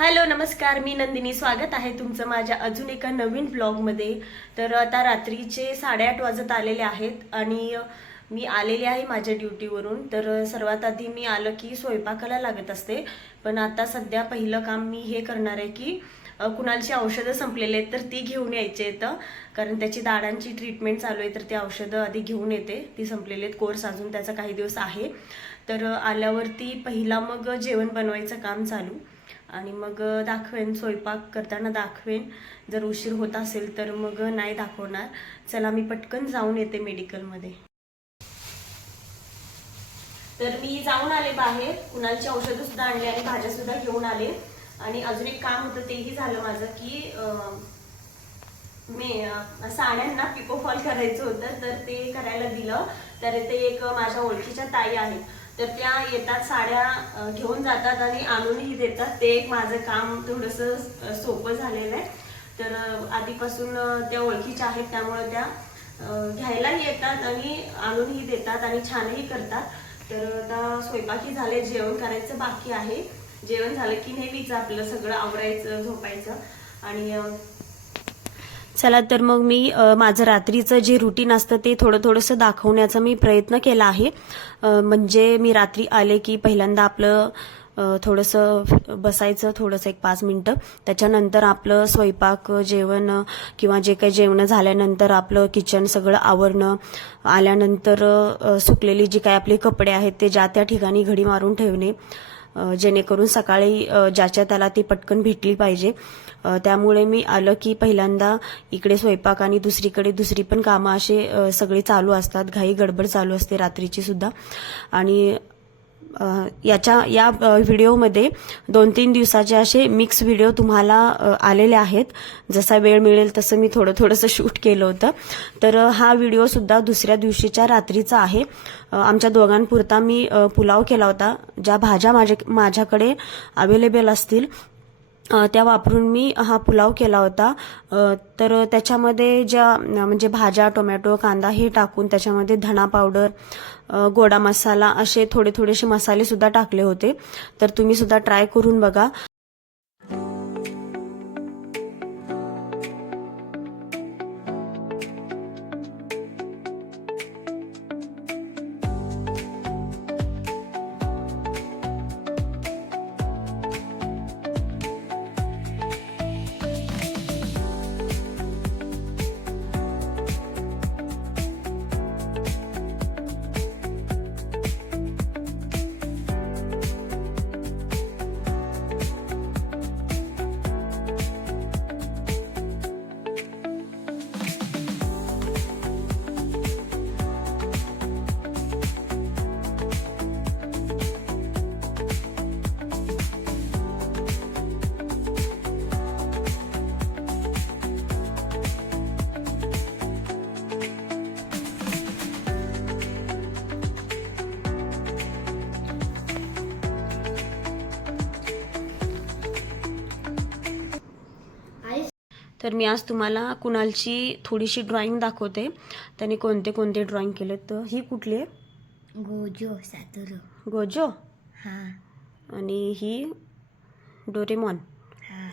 Hello नमस्कार. मी नंदिनी. स्वागत आहे तुमचं माझ्या अजून एका नवीन ब्लॉगमध्ये. तर आता रात्रीचे साडेआठ वाजत आलेले आहेत आणि मी आलेले आहे माझ्या ड्युटीवरून. तर सर्वात आधी मी आलं की स्वयंपाकाला लागत असते. पण आता सध्या पहिलं काम मी हे करणार आहे की कुणालची औषधं संपलेली आहेत तर ती घेऊन यायची येतं कारण त्याची दाडांची ट्रीटमेंट चालू आहे तर ती औषधं आधी घेऊन येते. ती संपलेली आहेत. कोर्स अजून त्याचा काही दिवस आहे. तर आल्यावरती पहिला मग जेवण बनवायचं काम चालू. आणि मग दाखवेन स्वयंपाक करताना दाखवेन. जर उशीर होत असेल तर मग नाही दाखवणार. चला मी पटकन जाऊन येते मेडिकलमध्ये. तर मी जाऊन आले बाहेर. कुणालची औषधं सुद्धा आणली आणि भाज्या सुद्धा घेऊन आले. आणि अजून एक काम होतं तेही झालं माझं की मी साड्यांना पिको फॉल करायचं होतं. तर ते करायला दिलं. तर ते एक माझ्या ओळखीच्या ताई आहेत. तर त्या येतात साड्या घेऊन जातात आणि आणूनही देतात. ते एक माझं काम थोडंसं सोपं झालेलं आहे. तर आधीपासून त्या ओळखीच्या आहेत त्यामुळे त्या घ्यायलाही येतात आणि आणूनही देतात आणि छानही करतात. तर आता स्वयंपाकी झाले जेवण करायचं बाकी आहे. जेवण झालं की नेहमीच आपलं सगळं आवरायचं झोपायचं. आणि चला तर मग मी माझं रात्रीचं जे रुटीन असतं ते थोडं थोडंसं दाखवण्याचा मी प्रयत्न केला आहे. म्हणजे मी रात्री आले की पहिल्यांदा आपलं थोडंसं बसायचं थोडंसं एक पाच मिनटं. त्याच्यानंतर आपलं स्वयंपाक जेवण किंवा जे काही जेवण झाल्यानंतर आपलं किचन सगळं आवरणं. आल्यानंतर सुकलेली जी काही आपले कपडे आहेत ते ज्या त्या ठिकाणी घडी मारून ठेवणे. जेणेकरून सकाळी ज्याच्या त्याला ती पटकन भेटली पाहिजे. त्यामुळे मी आलं की पहिल्यांदा इकडे स्वयंपाक आणि दुसरीकडे दुसरी पण कामं असे सगळे सगळी चालू असतात. घाई गडबड चालू असते रात्रीची सुद्धा. आणि याच्या या व्हिडिओमध्ये दोन तीन दिवसाचे असे मिक्स व्हिडिओ तुम्हाला आलेले आहेत. जसा वेळ मिळेल तसं मी थोडं थोडंसं शूट केलं होतं. तर हा व्हिडिओ सुद्धा दुसऱ्या दिवशीच्या रात्रीचा आहे. आमच्या दोघांपुरता मी पुलाव केला होता. ज्या भाज्या माझे माझ्याकडे अवेलेबल असतील त्या वापरून मी हा पुलाव केला होता. तर त्याच्यामध्ये ज्या म्हणजे भाज्या टोमॅटो कांदा हे टाकून त्याच्यामध्ये धणा पावडर गोडा मसाला असे थोडे थोडेसे मसालेसुद्धा टाकले होते. तर तुम्ही सुद्धा ट्राय करून बघा. तर मी आज तुम्हाला कुणालची थोडीशी ड्रॉइंग दाखवते. त्याने कोणते कोणते ड्रॉइंग केले तर ही कुठली आहे? Gojo Satoru. गोजो? हा. आणि ही डोरेमॉन. हा.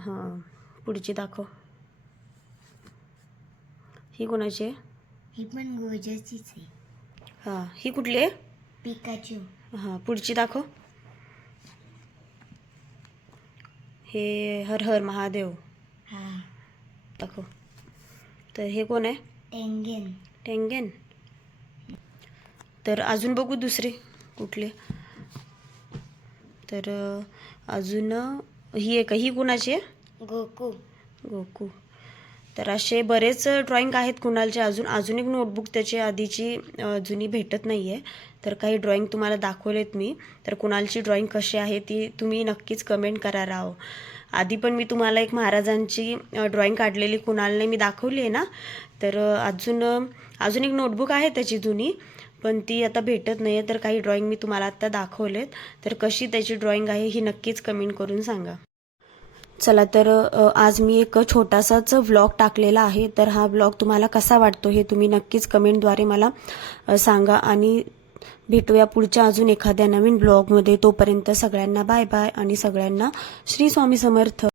हां पुढची दाखव. ही कोणाची आहे? ही पण गोजोचीच आहे. हां ही कुठली आहे? पिकाचू. हां पुढची दाखव. हे हर हर महादेव. दाखव. तर हे कोण आहे? टेंगेन. टेंगेन. तर अजून बघू दुसरे कुठले. तर अजून ही एक ही कुणाची आहे? गोकू. गोकू. तर असे बरेच ड्रॉइंग आहेत कुणालचे. अजून अजून एक नोटबुक त्याची आधीची जुनी भेटत नाही आहे तर काही ड्रॉइंग तुम्हाला दाखवलेत मी. तर कुणालची ड्रॉइंग कशी आहे ती तुम्ही नक्कीच कमेंट करा राहो आधी पण मी तुम्हाला एक महाराजांची ड्रॉईंग काढलेली कुणालने मी दाखवली आहे ना तर अजून अजून एक नोटबुक आहे त्याची जुनी पण ती आता भेटत नाही आहे तर काही ड्रॉइंग मी तुम्हाला आत्ता दाखवलेत. तर कशी त्याची ड्रॉइंग आहे ही नक्कीच कमेंट करून सांगा. चला तर आज मी एक छोटासाच व्लॉग टाकलेला आहे तर हा व्लॉग तुम्हाला कसा वाटतो हे तुम्ही नक्कीच कमेंटद्वारे मला सांगा. आणि भेटूया पुढच्या अजून एखाद्या नवीन ब्लॉगमध्ये. तोपर्यंत सगळ्यांना बाय बाय आणि सगळ्यांना श्री स्वामी समर्थ.